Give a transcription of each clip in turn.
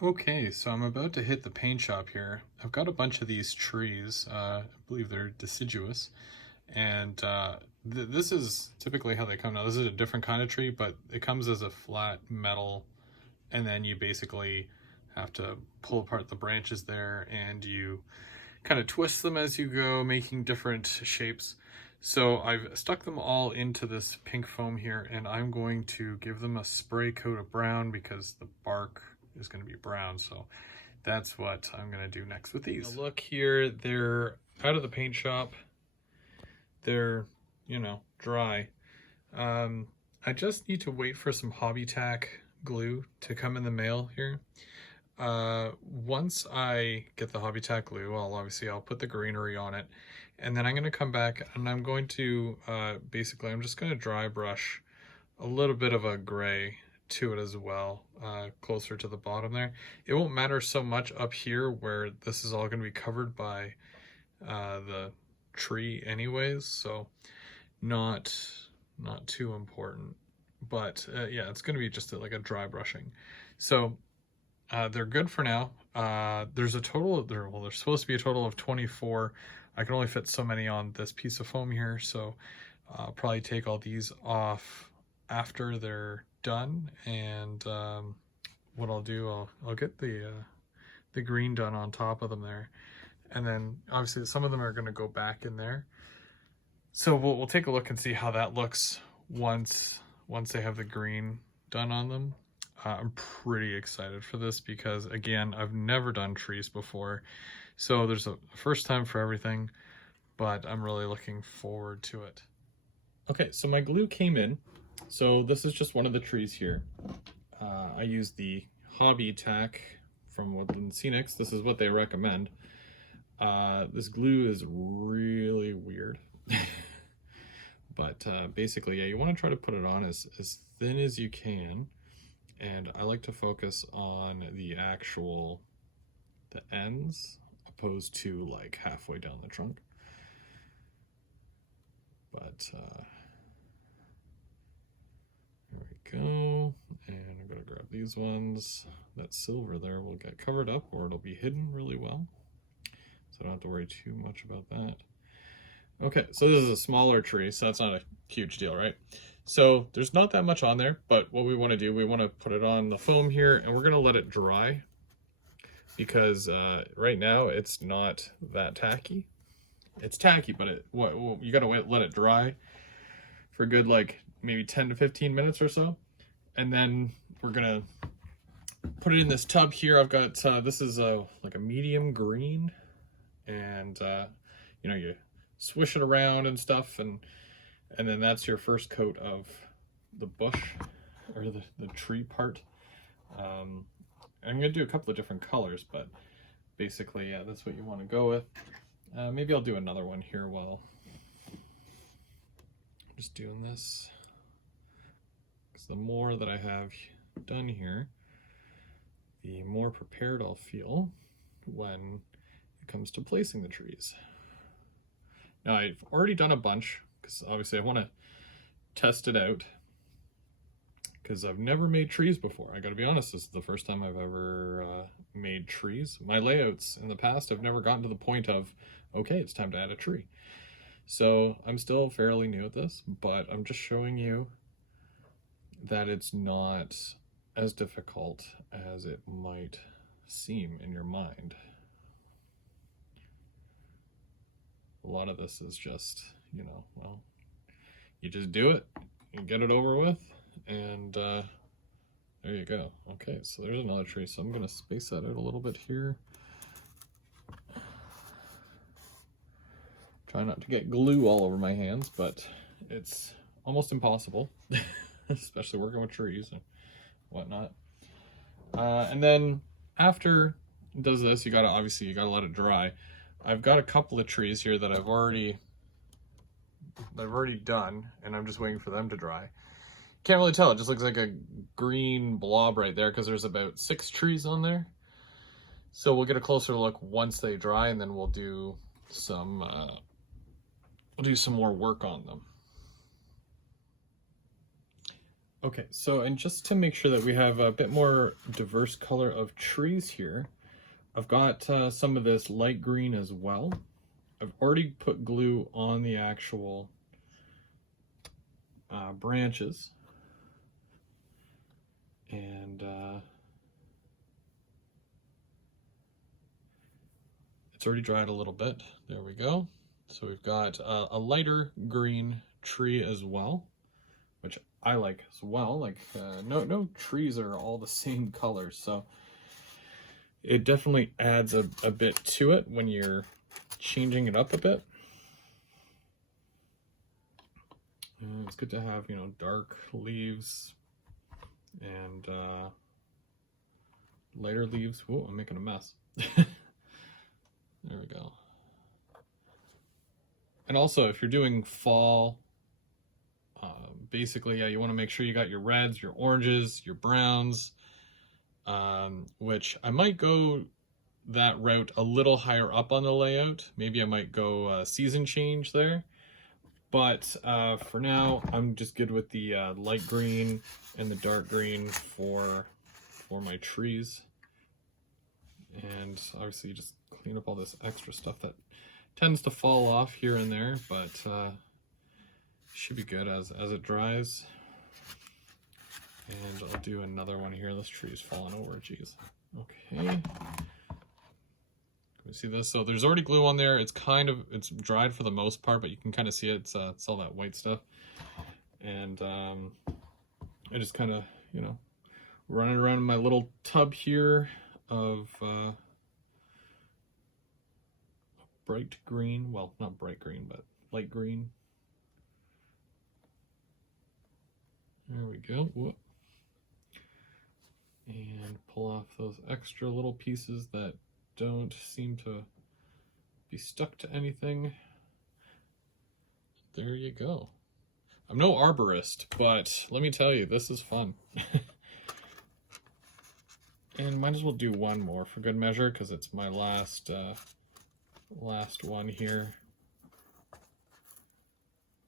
Okay, so I'm about to hit the paint shop here. I've got a bunch of these trees. I believe they're deciduous, and this is typically how they come. Now, this is a different kind of tree, but it comes as a flat metal, and then you basically have to pull apart the branches there, and you kind of twist them as you go, making different shapes. So I've stuck them all into this pink foam here, and I'm going to give them a spray coat of brown because the bark is going to be brown. So that's what I'm going to do next with these. Now look here, they're out of the paint shop. They're, dry. I just need to wait for some hobby tack glue to come in the mail here. Once I get the hobby tack glue, I'll put the greenery on it, and then I'm going to come back and I'm going to basically I'm just going to dry brush a little bit of a gray to it as well, closer to the bottom there. It won't matter so much up here where this is all going to be covered by the tree anyways, so not too important, but yeah, it's going to be just like a dry brushing. So they're good for now. There's a total of, there's supposed to be a total of 24. I can only fit so many on this piece of foam here, so I'll probably take all these off after they're done. And what I'll do, I'll get the green done on top of them there, and then obviously some of them are going to go back in there. So we'll take a look and see how that looks once they have the green done on them. I'm pretty excited for this because, again, I've never done trees before. So there's a first time for everything, but I'm really looking forward to it. Okay, so my glue came in. So this is just one of the trees here. I used the hobby tack from Woodland Scenics. This is what they recommend. This glue is really weird. But basically, yeah, you want to try to put it on as thin as you can. And I like to focus on the ends, opposed to like halfway down the trunk. But there we go. And I'm gonna grab these ones. That silver there will get covered up, or it'll be hidden really well. So I don't have to worry too much about that. Okay, so this is a smaller tree, so that's not a huge deal, right? So there's not that much on there, but what we want to do, we want to put it on the foam here, and we're going to let it dry because right now it's not that tacky. It's tacky, but you got to let it dry for a good like maybe 10 to 15 minutes or so, and then we're gonna put it in this tub here. I've got this is like a medium green, and you swish it around and stuff, and then that's your first coat of the bush, or the tree part. I'm going to do a couple of different colors, but basically, yeah, that's what you want to go with. Maybe I'll do another one here while I'm just doing this, because the more that I have done here, the more prepared I'll feel when it comes to placing the trees. Now, I've already done a bunch, because obviously I want to test it out, because I've never made trees before. I gotta be honest, this is the first time I've ever made trees. My layouts in the past have never gotten to the point of, okay, it's time to add a tree. So I'm still fairly new at this, but I'm just showing you that it's not as difficult as it might seem in your mind. A lot of this is just, well, you just do it and get it over with, and there you go. Okay, so there's another tree, so I'm going to space that out a little bit here. Try not to get glue all over my hands, but it's almost impossible, especially working with trees and whatnot. And then after it does this, you gotta let it dry. I've got a couple of trees here that I've already done, and I'm just waiting for them to dry. Can't really tell, it just looks like a green blob right there because there's about 6 trees on there. So we'll get a closer look once they dry, and then we'll do some more work on them. Okay, so and just to make sure that we have a bit more diverse color of trees here, I've got some of this light green as well. I've already put glue on the actual branches, and it's already dried a little bit. There we go. So we've got a lighter green tree as well, which I like as well. Like no trees are all the same color, so it definitely adds a bit to it when you're changing it up a bit. And it's good to have, you know, dark leaves and lighter leaves. Whoa, I'm making a mess. There we go. And also, if you're doing fall, basically, yeah, you want to make sure you got your reds, your oranges, your browns, which I might go that route a little higher up on the layout. Maybe I might go season change there. But for now, I'm just good with the light green and the dark green for my trees. And obviously just clean up all this extra stuff that tends to fall off here and there, but should be good as it dries. And I'll do another one here. This tree is falling over, geez. Okay. Can we see this? So there's already glue on there. It's dried for the most part, but you can kind of see it. It's all that white stuff. And I just kind of, you know, running around in my little tub here of bright green. Well, not bright green, but light green. There we go. Whoop. And pull off those extra little pieces that don't seem to be stuck to anything. There you go. I'm no arborist, but let me tell you, this is fun. And might as well do one more for good measure, because it's my last one here.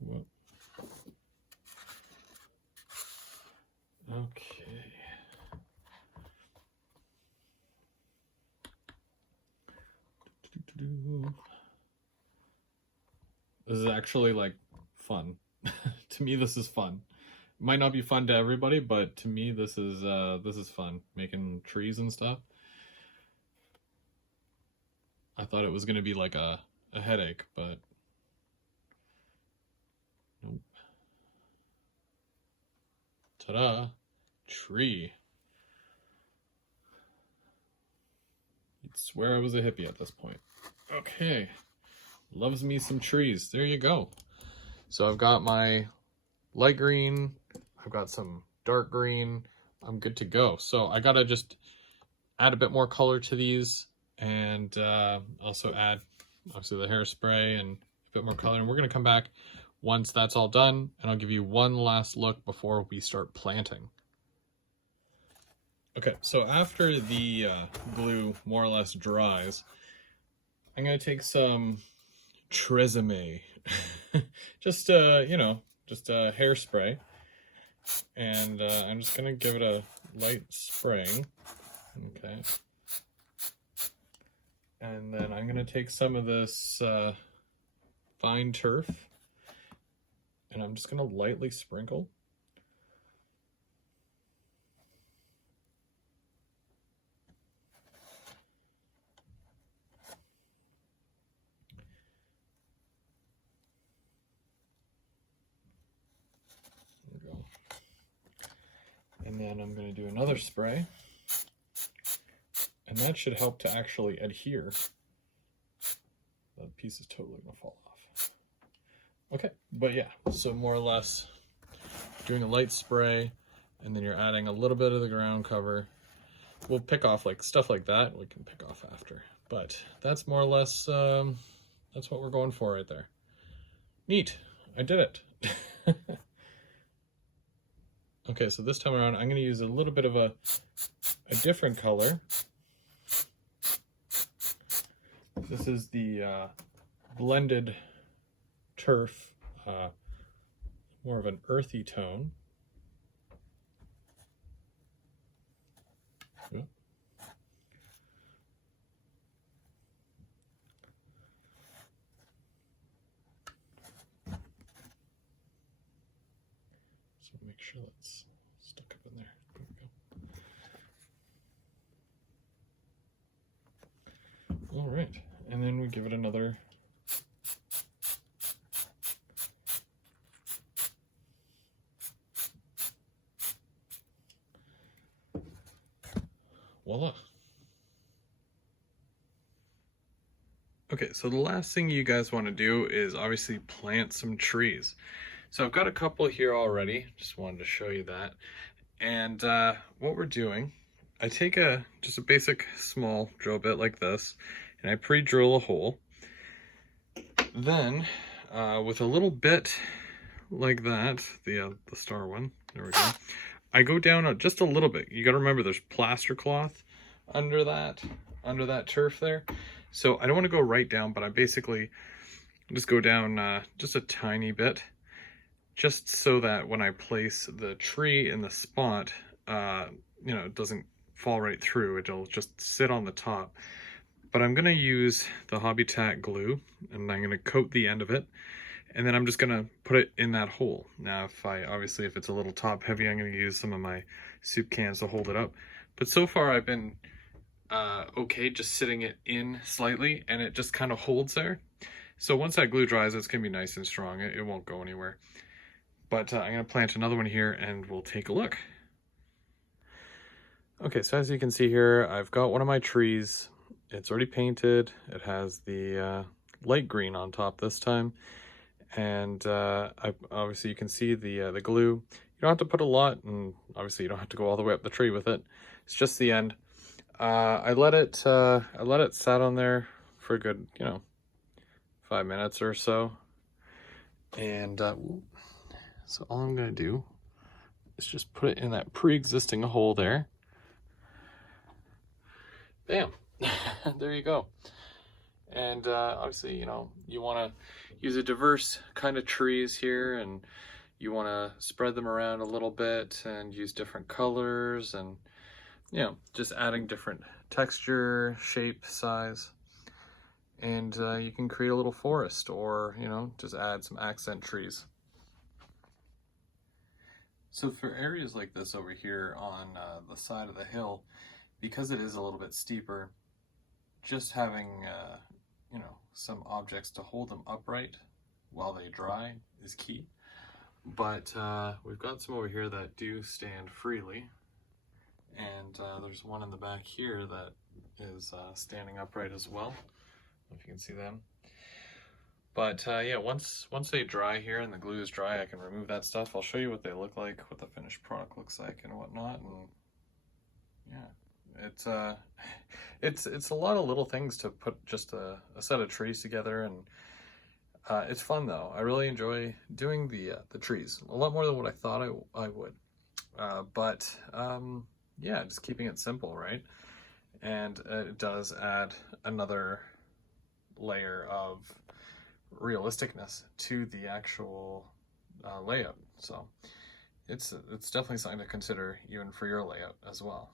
Whoop. Okay. This is actually like fun. To me, this is fun. It might not be fun to everybody, but to me, this is fun. Making trees and stuff. I thought it was gonna be like a headache, but nope. Ta-da! Tree. You'd swear I was a hippie at this point. Okay. Loves me some trees. There you go. So I've got my light green. I've got some dark green. I'm good to go. So I gotta just add a bit more color to these, and also add obviously the hairspray and a bit more color. And we're gonna come back once that's all done, and I'll give you one last look before we start planting. Okay, so after the glue more or less dries, I'm gonna take some Tresemme, just you know, just hairspray, and I'm just gonna give it a light spraying. Okay, and then I'm gonna take some of this fine turf, and I'm just gonna lightly sprinkle. And then I'm going to do another spray, and that should help to actually adhere. That piece is totally going to fall off. Okay, but yeah, so more or less doing a light spray, and then you're adding a little bit of the ground cover. We'll pick off like stuff like that, we can pick off after. But that's more or less, that's what we're going for right there. Neat, I did it. Okay, so this time around, I'm going to use a little bit of a different color. This is the blended turf, more of an earthy tone. Yeah. So make sure that's stuck up in there. There we go. All right, and then we give it another voila. Okay, so the last thing you guys want to do is obviously plant some trees. So I've got a couple here already, just wanted to show you that. And what we're doing, I take just a basic small drill bit like this, and I pre-drill a hole. Then with a little bit like that, the star one, there we go, I go down just a little bit. You got to remember there's plaster cloth under that turf there. So I don't want to go right down, but I basically just go down just a tiny bit, just so that when I place the tree in the spot, you know, it doesn't fall right through. It'll just sit on the top. But I'm going to use the Hobby Tack glue, and I'm going to coat the end of it, and then I'm just going to put it in that hole. Now, obviously if it's a little top heavy, I'm going to use some of my soup cans to hold it up. But so far I've been okay just sitting it in slightly, and it just kind of holds there. So once that glue dries, it's going to be nice and strong. It won't go anywhere. But I'm going to plant another one here and we'll take a look. Okay, so as you can see here, I've got one of my trees. It's already painted. It has the light green on top this time. And obviously you can see the glue. You don't have to put a lot, and obviously you don't have to go all the way up the tree with it. It's just the end. I let it sat on there for a good, 5 minutes or so. And so all I'm going to do is just put it in that pre-existing hole there. Bam. There you go. And obviously, you want to use a diverse kind of trees here, and you want to spread them around a little bit and use different colors, and just adding different texture, shape, size. And you can create a little forest, or just add some accent trees. So for areas like this over here on the side of the hill, because it is a little bit steeper, just having some objects to hold them upright while they dry is key. But we've got some over here that do stand freely, and there's one in the back here that is standing upright as well. I don't know if you can see them. But yeah, once they dry here and the glue is dry, I can remove that stuff. I'll show you what they look like, what the finished product looks like and whatnot. And yeah, it's a lot of little things to put just a set of trees together, and it's fun though. I really enjoy doing the trees a lot more than what I thought I would. But yeah, just keeping it simple, right? And it does add another layer of realisticness to the actual layout. So it's definitely something to consider even for your layout as well.